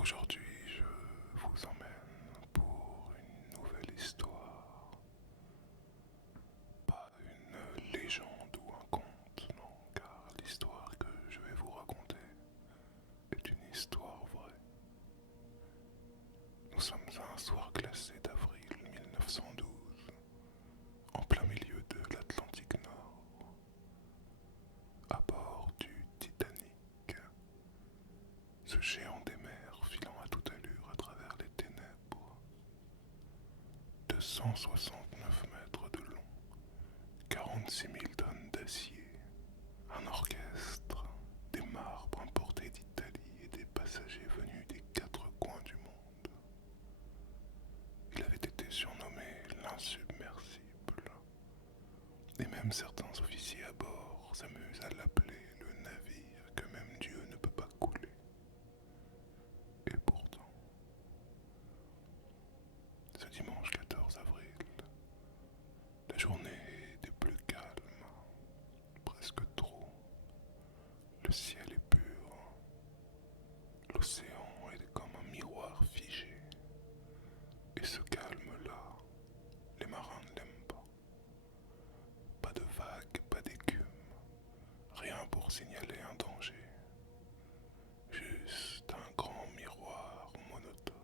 Aujourd'hui, je vous emmène pour une nouvelle histoire. Pas une légende ou un conte, non, car l'histoire que je vais vous raconter est une histoire vraie. Nous sommes un soir glacé d'avril 1912, en plein milieu de l'Atlantique Nord, à bord du Titanic, ce géant des mers filant à toute allure à travers les ténèbres. 269 mètres de long, 46 000 tonnes d'acier, un orchestre, des marbres importés d'Italie et des passagers venus des quatre coins du monde. Il avait été surnommé l'insubmersible, et même certains officiers à bord s'amusent à l'appeler le navire que même Dieu ne peut pas couler. Et pourtant, ce dimanche 14 avril, la journée est des plus calmes, presque trop. Le ciel est pur, l'océan est comme un miroir figé. Et ce calme-là, les marins ne l'aiment pas. Pas de vagues, pas d'écume, rien pour signaler un danger. Juste un grand miroir monotone.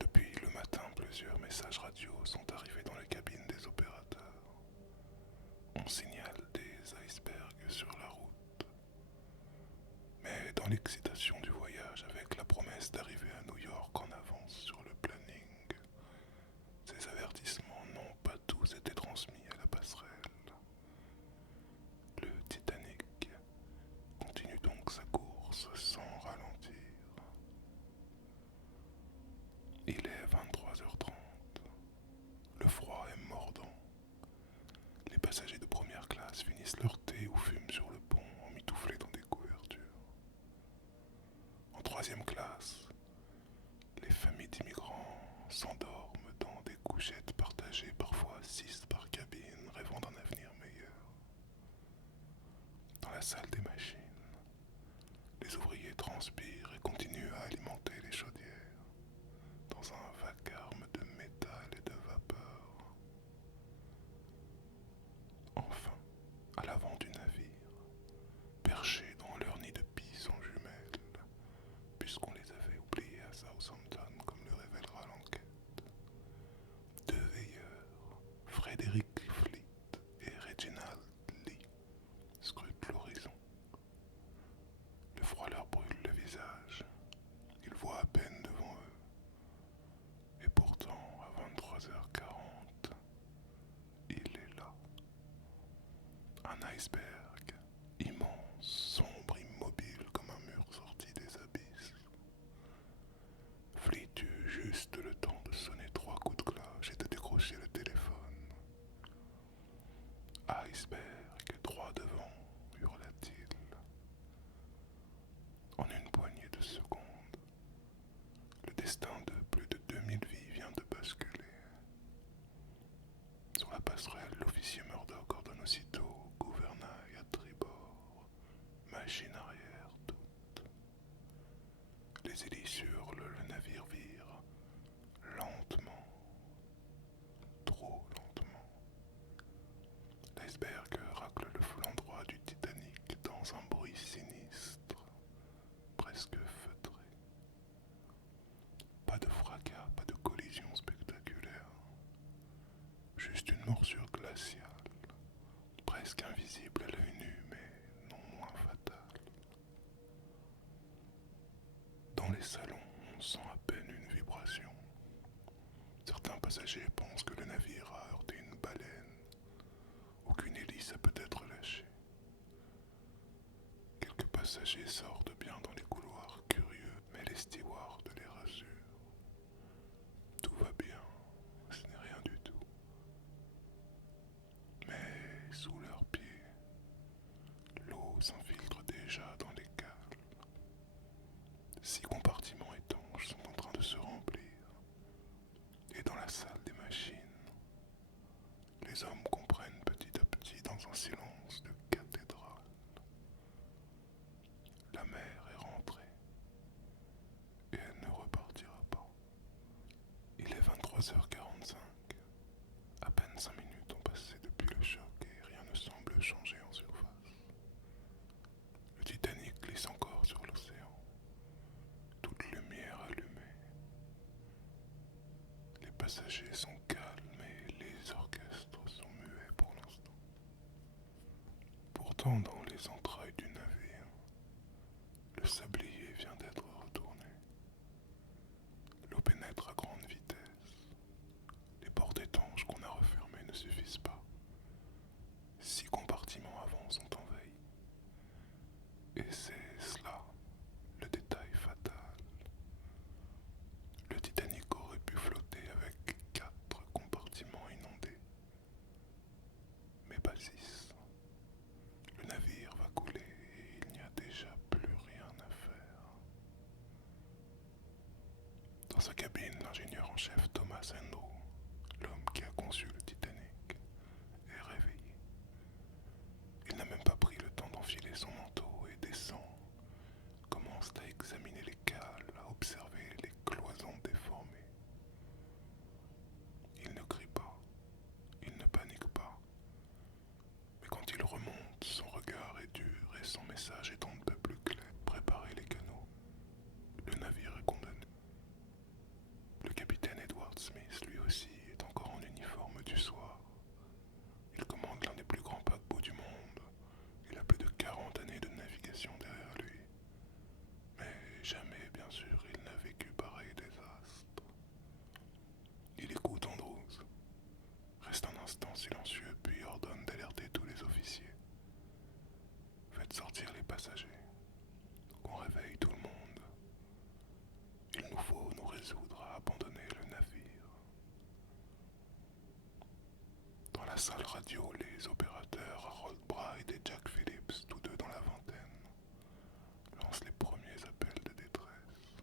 Depuis le matin, plusieurs messages radio sont arrivés dans les cabines des opérateurs. On signale des icebergs sur la route. Mais dans l'excitation du voyage, avec la promesse d'arriver à New York en avance sur le planning, ces avertissements n'ont pas tous été transmis à la passerelle. Le Titanic continue donc sa course sans ralentir. Il est 23h30. Le froid est mordant. Les passagers de première classe finissent leur thé ou fument sur le pont emmitouflés dans des couvertures. En troisième classe, les familles d'immigrants s'endorment dans des couchettes partagées, parfois 6 par cabine, rêvant d'un avenir meilleur. Dans la salle des machines, les ouvriers transpirent et continuent à alimenter les chaudières dans un vacarme de métal et de vapeur. Enfin, à l'avant du navire, perchés dans leur nid de pisons jumelles, puisqu'on les avait oubliés à Southampton, comme le révélera l'enquête, deux veilleurs, Frédéric Fleet et Reginald Lee, scrutent l'horizon. Le froid leur brûle le visage. Ils voient à peine devant eux. Et pourtant, à 23h40, il est là. Un iceberg, immense, sombre, immobile comme un mur sorti des abysses. Fleet eut juste le temps de sonner 3 coups de cloche et de décrocher le téléphone. Iceberg, droit devant, hurla-t-il. En une poignée de secondes, le destin de plus de 2000 vies vient de basculer. Sur la passerelle, l'officier Murdoch ordonne aussitôt gouvernail à tribord, machine arrière toute. Les hélices hurlent, le navire vire, lentement, trop lentement. L'iceberg racle le flanc droit du Titanic dans un bruit sinistre, presque feutré. Pas de fracas, pas de collision spectaculaire, juste une morsure glaciale, presque invisible à l'œil nu, mais non moins fatale. Dans les salons, on sent à peine une vibration. Certains passagers pensent que le navire a heurté une baleine, ou qu'une hélice a peut-être lâché. Quelques passagers sortent bien dans les couloirs curieux, mais les stewards les rassurent. Tout va bien, ce n'est rien du tout. Mais sous leurs pieds, l'eau s'infiltre déjà dans les cales. 6 compartiments étanches sont en train de se remplir. Et dans la salle des machines, les hommes comprennent petit à petit dans un silence de cathédrale. La mer est rentrée. Quand dans les entrailles du navire, le sablier vient d'être retourné, l'eau pénètre à grande vitesse. Les portes étanches qu'on a refermées ne suffisent pas. 6 compartiments avant sont en veille. Et c'est cela, le détail fatal. Le Titanic aurait pu flotter avec 4 compartiments inondés, mais pas 6. Le navire va couler et il n'y a déjà plus rien à faire. Dans sa cabine, l'ingénieur en chef Thomas Andrew, l'homme qui a conçu le Titanic, est réveillé. Il n'a même pas pris le temps d'enfiler son manteau et descend, commence à examiner les cales, à observer les cloisons déformées. Il ne crie pas, il ne panique pas, mais quand il remonte, son regard est dur et son message est un peu plus clair. Préparez les canaux, le navire est condamné. Le capitaine Edward Smith, lui aussi, est encore en uniforme du soir. Il commande l'un des plus grands paquebots du monde. Il a plus de 40 années de navigation derrière lui. Mais jamais, bien sûr, il n'a vécu pareil désastre. Il écoute Andrews, reste un instant silencieux, puis ordonne d'alerter tous les officiers. Faites sortir les passagers, qu'on réveille tout le monde. Il nous faut nous résoudre à abandonner le navire. Dans la salle radio, les opérateurs Harold Bride et Jack Phillips, tous deux dans la vingtaine, lancent les premiers appels de détresse.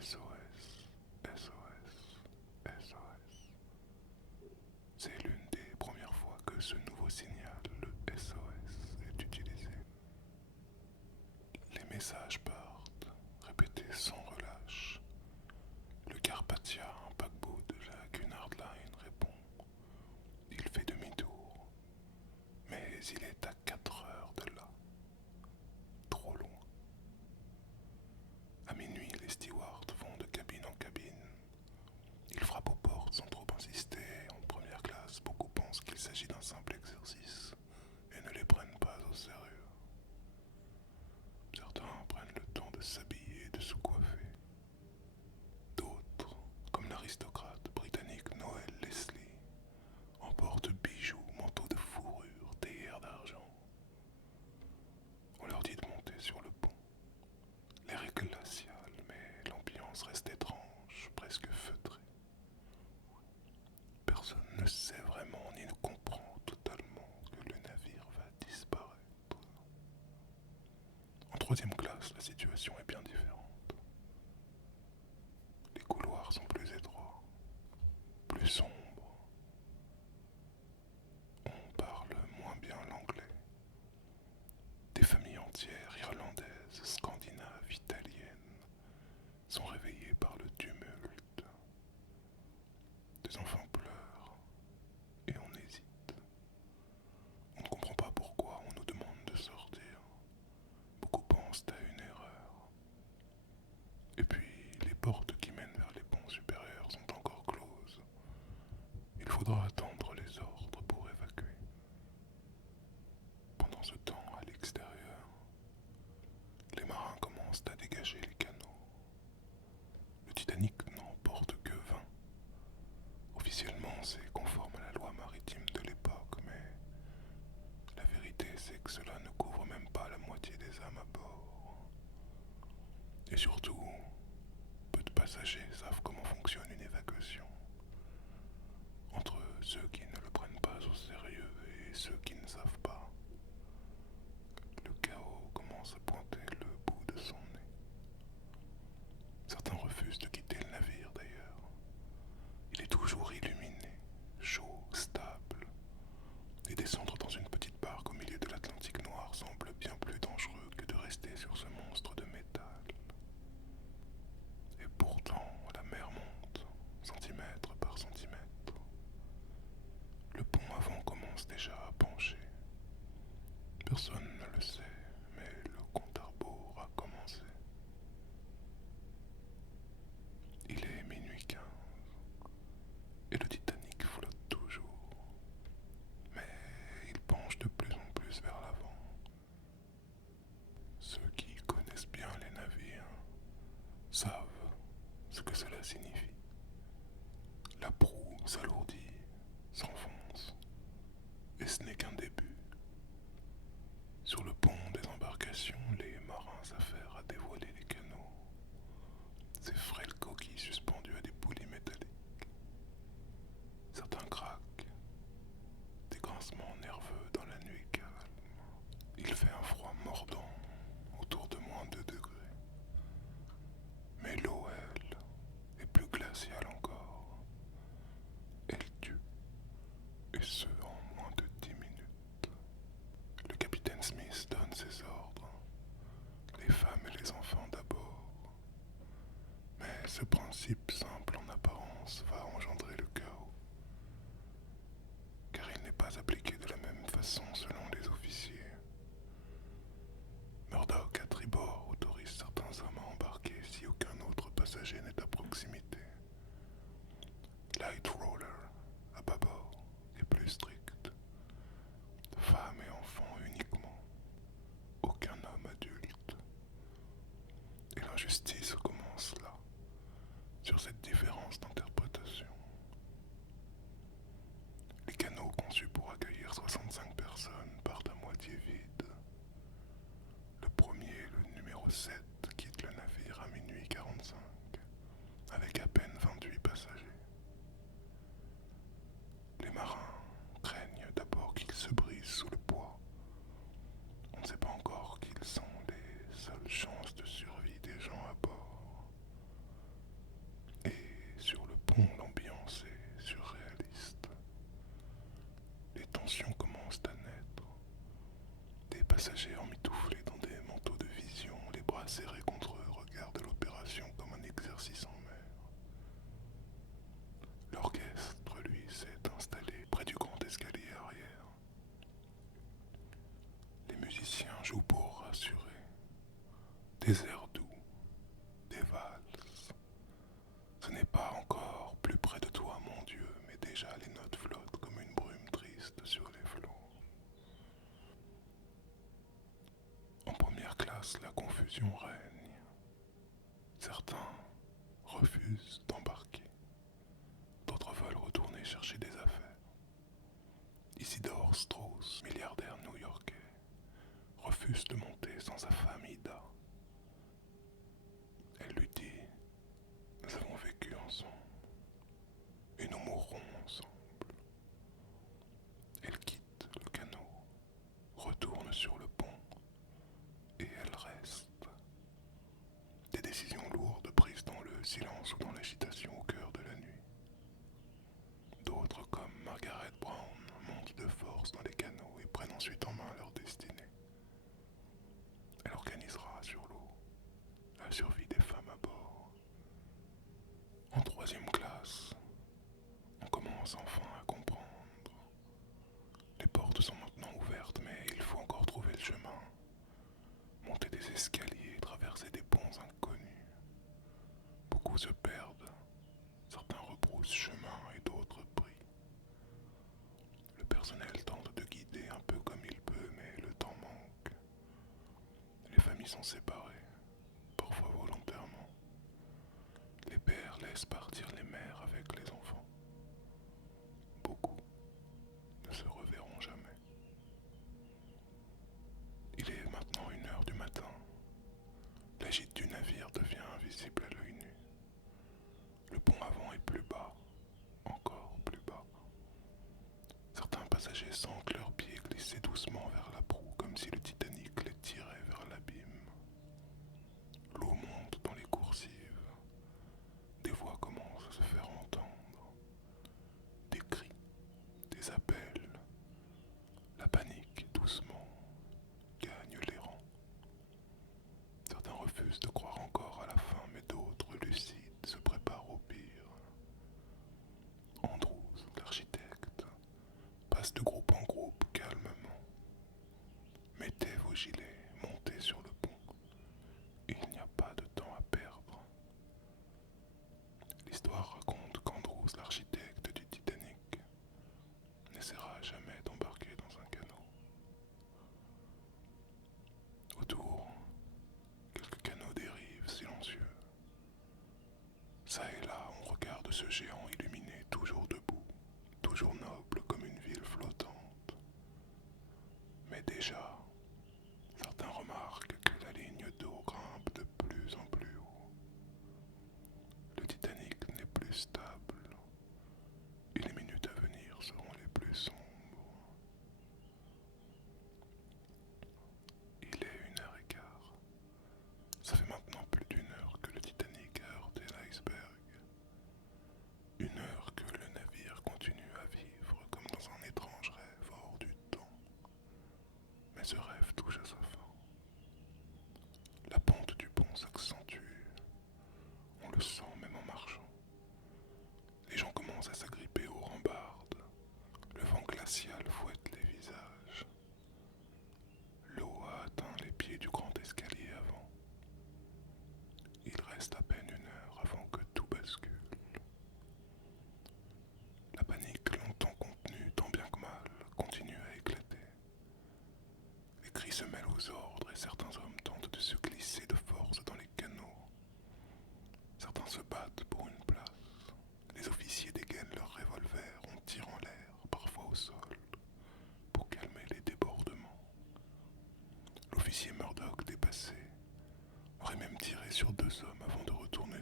SOS, SOS, SOS. C'est l'une des premières fois que ce nouveau signal, le SOS, est utilisé. Les messages partent, répétés sans relâche. Le Carpathia, un paquebot de la Cunard Line, répond. Il fait demi-tour, mais il est à 4 heures de là. Trop loin. À minuit, les stewards vont de cabine en cabine. Ils frappent aux portes sans trop insister. En première classe, beaucoup pensent qu'il s'agit d'un simple exercice et ne les prennent pas au sérieux. Certains prennent le temps de s'habiller et de se coiffer. D'autres, comme l'aristocrate britannique Noel Leslie, emportent bijoux, manteaux de fourrure, théières d'argent. On leur dit de monter sur le pont. L'air est glacial, mais l'ambiance reste étrange, presque feutrée. Personne ne sait vraiment ni ne comprend totalement que le navire va disparaître. En 3e classe, la situation est bien différente. Les couloirs sont plus étroits, plus sombres. On parle moins bien l'anglais. Des familles entières, irlandaises, scandinaves, italiennes, sont réveillées par le tumulte. Des enfants pleurent et on hésite. On ne comprend pas pourquoi on nous demande de sortir. Beaucoup pensent à une erreur. Et puis, les portes qui mènent vers les ponts supérieurs sont encore closes. Il faudra attendre les ordres pour évacuer. Pendant ce temps, à l'extérieur, les marins commencent à dégager les canaux. Le Titanic n'en porte que 20. Officiellement, c'est conforme à la loi maritime de l'époque, mais la vérité, c'est que cela ne couvre même pas la moitié des âmes à bord. Et surtout, peu de passagers savent comment fonctionne une évacuation. Entre ceux qui ne le prennent pas au sérieux et ceux qui ne savent pas, le chaos commence à pointer le bout de son nez. Certains refusent de quitter le navire d'ailleurs. Il est toujours illuminé, chaud, stable. Et descendre dans une petite barque au milieu de l'Atlantique noir semble bien plus dangereux que de rester sur ce monstre de métal. Et pourtant, la mer monte, centimètre par centimètre. Le pont avant commence déjà à pencher. Personne ne le sait, mais le compte à rebours a commencé. Il est minuit 15, et le Titanic flotte toujours. Mais il penche de principe simple en apparence va engendrer le chaos, car il n'est pas appliqué de la même façon selon les officiers. Murdoch à tribord autorise certains hommes à embarquer si aucun autre passager n'est à proximité. Light Roller à bâbord est plus strict. Femmes et enfants uniquement. Aucun homme adulte. Et l'injustice commence là, sur cette différence d'interprétation. Les canots conçus pour accueillir 65 personnes partent à moitié vides. Le premier, le numéro 7, quitte le navire à minuit 45, avec à peine 28 passagers. Les marins craignent d'abord qu'ils se brisent sous le poids. On ne sait pas encore qu'ils sont les seules chances de survie des gens à bord. Et sur le pont, l'ambiance est surréaliste. Les tensions commencent à naître. Des passagers emmitouflés dans des manteaux de vision, les bras serrés contre eux, regardent l'opération comme un exercice en mer. L'orchestre, lui, s'est installé près du grand escalier arrière. Les musiciens jouent pour rassurer. Des airs doux, des valses. Ce n'est pas encore plus près de toi, mon Dieu, mais déjà les notes flottent comme une brume triste sur les flots. En première classe, la confusion règne. Certains refusent d'embarquer. D'autres veulent retourner chercher des affaires. Isidore Strauss, milliardaire new-yorkais, refuse de monter sans sa femme Ida. Elle lui dit « Nous avons vécu ensemble et nous mourrons ensemble ». Elle quitte le canot, retourne sur le pont et elle reste. Des décisions lourdes prises dans le silence ou dans l'agitation au cœur de la nuit. D'autres, comme Margaret Brown, montent de force dans les canots et prennent ensuite en main leur destinée. Elle organisera sur l'eau la survie des femmes à bord. En troisième classe, on commence enfin à comprendre. Les portes sont maintenant ouvertes, mais il faut encore trouver le chemin. Monter des escaliers, traverser des ponts inconnus. Beaucoup se perdent. Certains rebroussent chemin et d'autres brillent. Le personnel tente de guider un peu comme il peut, mais le temps manque. Les familles sont séparées, parfois volontairement. Les pères laissent partir les mères avec les enfants. Beaucoup ne se reverront jamais. Il est maintenant 1h du matin. La gîte du navire devient invisible à l'œil nu. Le pont avant est plus bas, encore plus bas. Certains passagers sentent leurs pieds glisser doucement vers la proue, comme si le Titanic les tirait vers l'abîme. L'eau monte dans les coursives. Des voix commencent à se faire entendre. Des cris, des appels. La panique, doucement, gagne les rangs. Certains refusent de croire encore à la fin, mais d'autres, lucides, se préparent au pire. Andrews, l'architecte, passe de groupe en groupe calmement. Mettez vos gilets, montez sur le pont. Il n'y a pas de temps à perdre. L'histoire raconte qu'Andrews, l'architecte du Titanic, n'essaiera jamais d'embarquer dans un canot. Autour, quelques canots dérivent silencieux. Ça et là, on regarde ce géant illuminé, toujours debout, toujours noble comme une ville flottante. Mais déjà, certains remarquent que la ligne d'eau grimpe de plus en plus haut. Le Titanic n'est plus stable, et les minutes à venir seront les plus sombres. Il est 1h15. Ça fait maintenant plus d'1 heure que le Titanic a heurté l'iceberg. 1 heure que le navire continue à vivre comme dans un étrange rêve hors du temps. Mais ce rêve touche à sa fin. La pente du pont s'accentue. On le sent même en marchant.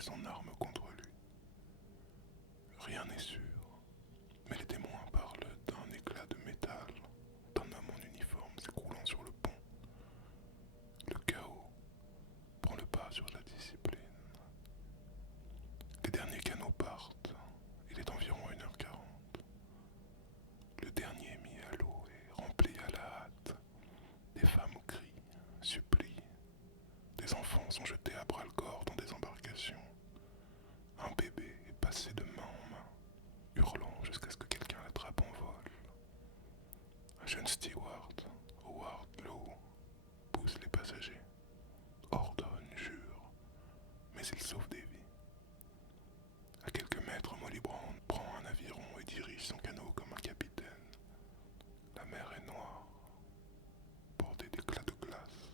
son arme contre lui. Rien n'est sûr, mais les témoins parlent d'un éclat de métal, d'un homme en uniforme s'écroulant sur le pont. Le chaos prend le pas sur la discipline. Les derniers canaux partent, il est environ 1h40. Le dernier mis à l'eau est rempli à la hâte. Des femmes crient, supplient. Des enfants sont jetés à bras-le-corps dans des embarcations. Un bébé est passé de main en main, hurlant jusqu'à ce que quelqu'un l'attrape en vol. Un jeune steward, Howard Lowe, pousse les passagers, ordonne, jure, mais il sauve des vies. À quelques mètres, Molly Brown prend un aviron et dirige son canot comme un capitaine. La mer est noire, bordée d'éclats de glace.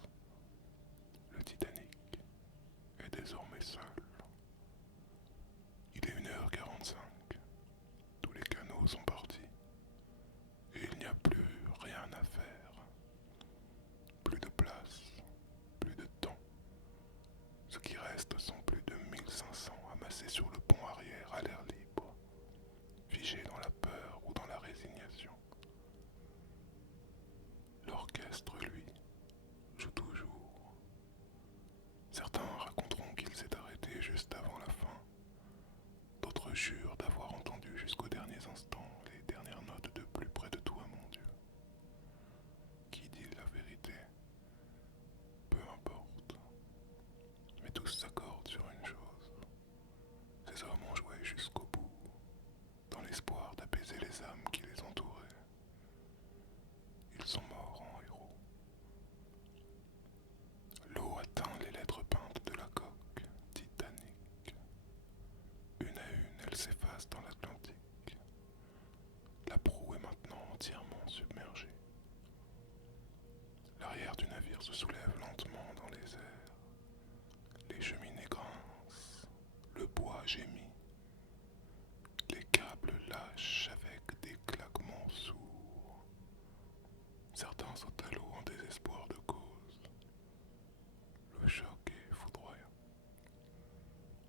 Le Titanic est désormais seul. Il est 1h45. Tous les canots sont partis. Et il n'y a plus rien à faire. Plus de place, plus de temps. Ce qui reste sont plus de 1500 amassés sur le pont arrière à l'air libre, figés dans la peur ou dans la résignation. L'orchestre, lui, joue toujours. Certains raconteront qu'il s'est arrêté juste avant la fin. D'autres jurent d'avoir entendu jusqu'aux derniers instants les dernières notes de Plus près de toi, mon Dieu. Qui dit la vérité? Peu importe. Mais tous s'accordent sur une chose. Ces hommes ont joué jusqu'au bout, dans l'espoir d'apaiser les âmes qui les entouraient. Ils sont morts en héros. L'eau atteint les lettres peintes de la coque, Titanic. Une à une, elles s'effacent dans l'Atlantique. La proue est maintenant entièrement submergée. L'arrière du navire se soulève lentement dans les airs. Les cheminées grincent, le bois gémit. Les câbles lâchent avec des claquements sourds. Certains sautent à l'eau en désespoir de cause. Le choc est foudroyant.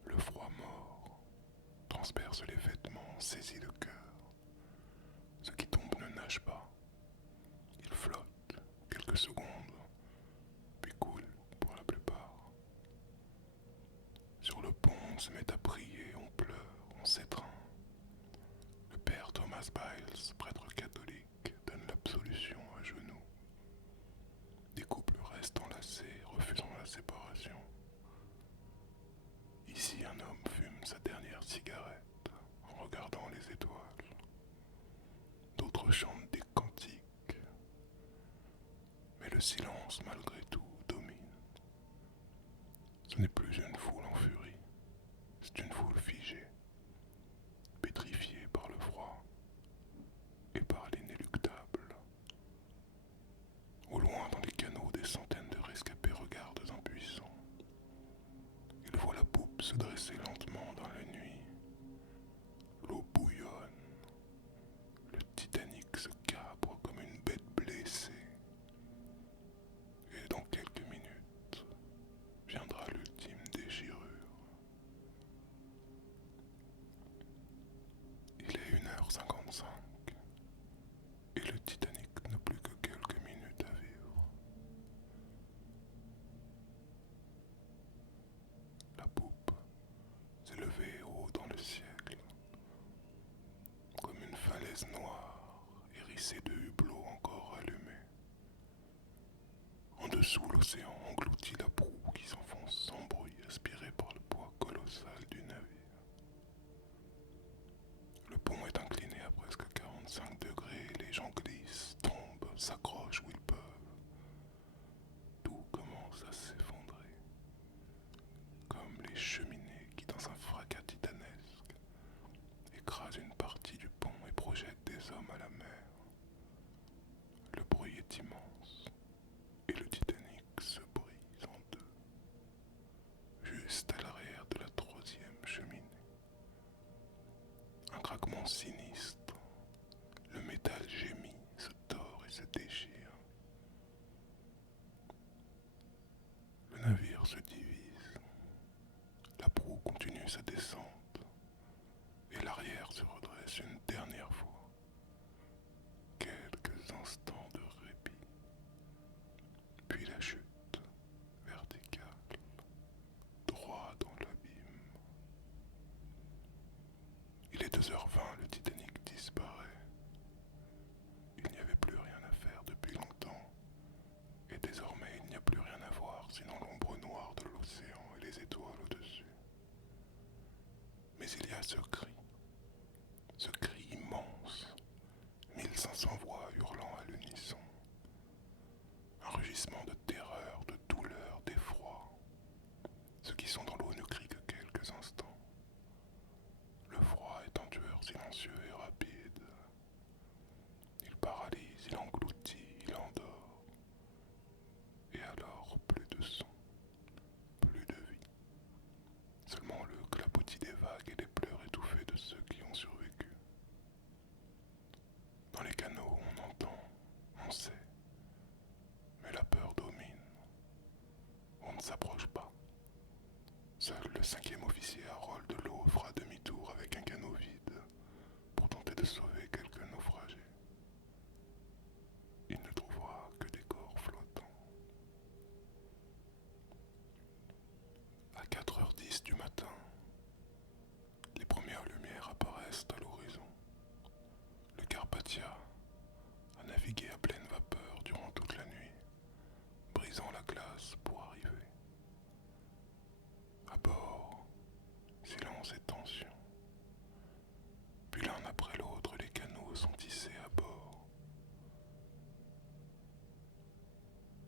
Le froid mort transperce les vêtements, saisit le cœur. Ceux qui tombent ne nagent pas. Ils flottent quelques secondes, puis coulent pour la plupart. Sur le pont, on se met à prier, on pleure, on s'étreint. Le père Thomas Biles, prêtre catholique, donne l'absolution à genoux. Des couples restent enlacés, refusant la séparation. Ici, un homme fume sa dernière cigarette en regardant les étoiles. D'autres chantent des cantiques. Mais le silence, malgré tout, domine. Ce n'est plus une foule en furie, c'est une foule figée, pétrifiée par le froid et par l'inéluctable. Au loin, dans les canaux, des centaines de rescapés regardent impuissants. Ils voient la poupe se dresser lentement dans la nuit. L'eau bouillonne. Le Titanic se cabre comme une bête blessée. Et dans quelques minutes, viendra l'ultime déchirure. Il est 1h55 et le Titanic n'a plus que quelques minutes à vivre. La poupe s'est levée haut dans le ciel, comme une falaise noire hérissée de hublots encore allumés. En dessous, l'océan engloutit la proue qui s'enfonce sans bruit, aspirée par le poids colossal du navire. Le pont est incliné à presque 45 degrés, les gens glissent, tombent, s'accrochent où ils peuvent. Tout commence à s'effondrer, comme les cheminées qui, dans un fracas titanesque, écrasent une partie du pont et projettent des hommes à la mer. Le bruit est immense, et le Titanic se brise en deux, juste à l'arrière de la 3e 22h20, le Titanic disparaît. Il n'y avait plus rien à faire depuis longtemps, et désormais il n'y a plus rien à voir sinon l'ombre noire de l'océan et les étoiles au-dessus. Mais il y a ce cri immense, 1500 voix hurlant à l'unisson, un rugissement de terreur, de douleur, d'effroi. Ceux qui sont dans l'eau ne crient que quelques instants. Le froid est un tueur silencieux et rapide. Il paralyse, il engloutit, il endort. Et alors, plus de son, plus de vie. Seulement le clapotis des vagues et les pleurs étouffés de ceux qui ont survécu. Dans les canaux, on entend, on sait, mais la peur domine. On ne s'approche pas. Seul le 5e officier Harold de l'eau fera demi-tour avec un canot vide pour tenter de sauver quelques naufragés. Il ne trouvera que des corps flottants. À 4h10 du matin, les premières lumières apparaissent à l'horizon. Le Carpathia a navigué à pleine vapeur durant toute la nuit, brisant la glace pour arriver. À bord, silence et tension. Puis l'un après l'autre, les canots sont hissés à bord.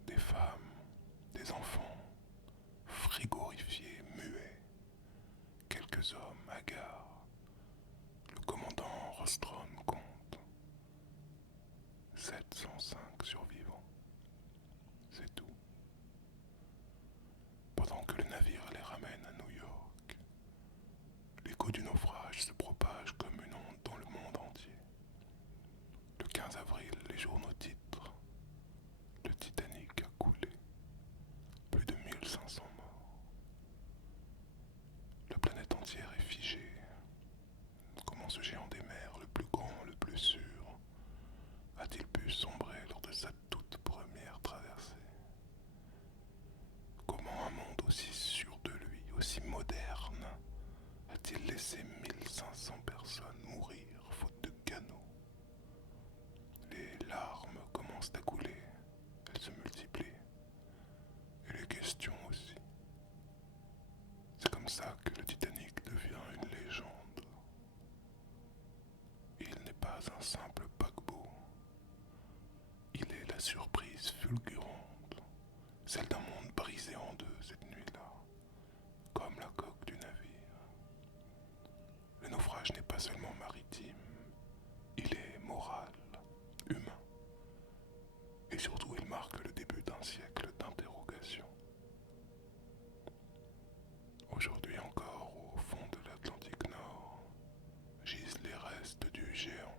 Des femmes, des enfants, frigorifiés, muets. Quelques hommes hagards. Le commandant Rostron compte 705 survivants. C'est tout. Pendant que le navire les ramène à New York, l'écho du naufrage se propage comme une onde dans le monde entier. Le 15 avril, les journaux titrent: le Titanic a coulé. Plus de 1500 morts. La planète entière est figée. Comment ce géant des mers, le plus grand, le plus sûr, a-t-il pu sombrer lors de sa toute première traversée? Comment un monde aussi sûr de lui, aussi moderne, a-t-il laissé 1500 personnes mourir faute de canaux? Les larmes commencent à couler, elles se multiplient, et les questions aussi. C'est comme ça que le Titanic devient une légende. Il n'est pas un simple paquebot. Il est la surprise fulgurante, celle d'un monde brisé en deux cette nuit-là, comme la coque du navire. Le naufrage n'est pas seulement maritime, il est moral, humain, et surtout il marque le début d'un siècle d'interrogation. Aujourd'hui encore, au fond de l'Atlantique Nord, gisent les restes du géant,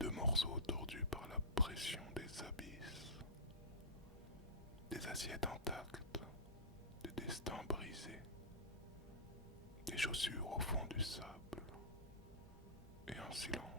deux morceaux tordus par la pression des abysses, des assiettes intactes, des destins brisés, des chaussures au fond du sable, et un silence